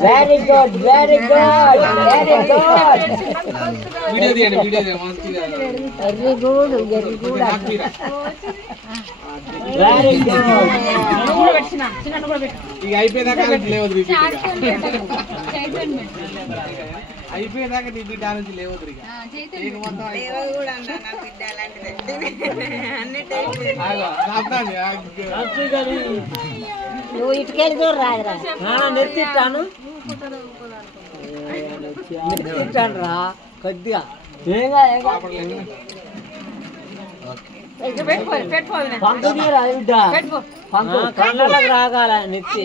very good very good very good video తీయండి video very good very good very good ఇక అయిపోయేదాకా లేవద్దు అయిపోయేదాకా నీ బిడ్డ నుంచి లేవద్దు నువ్వు ఇటుకెళ్ళి చూడు రాదురా నెత్తిట్టాను నెత్తిట్టాను రా కొద్దిగా పంతులకు రాగాల నెత్తి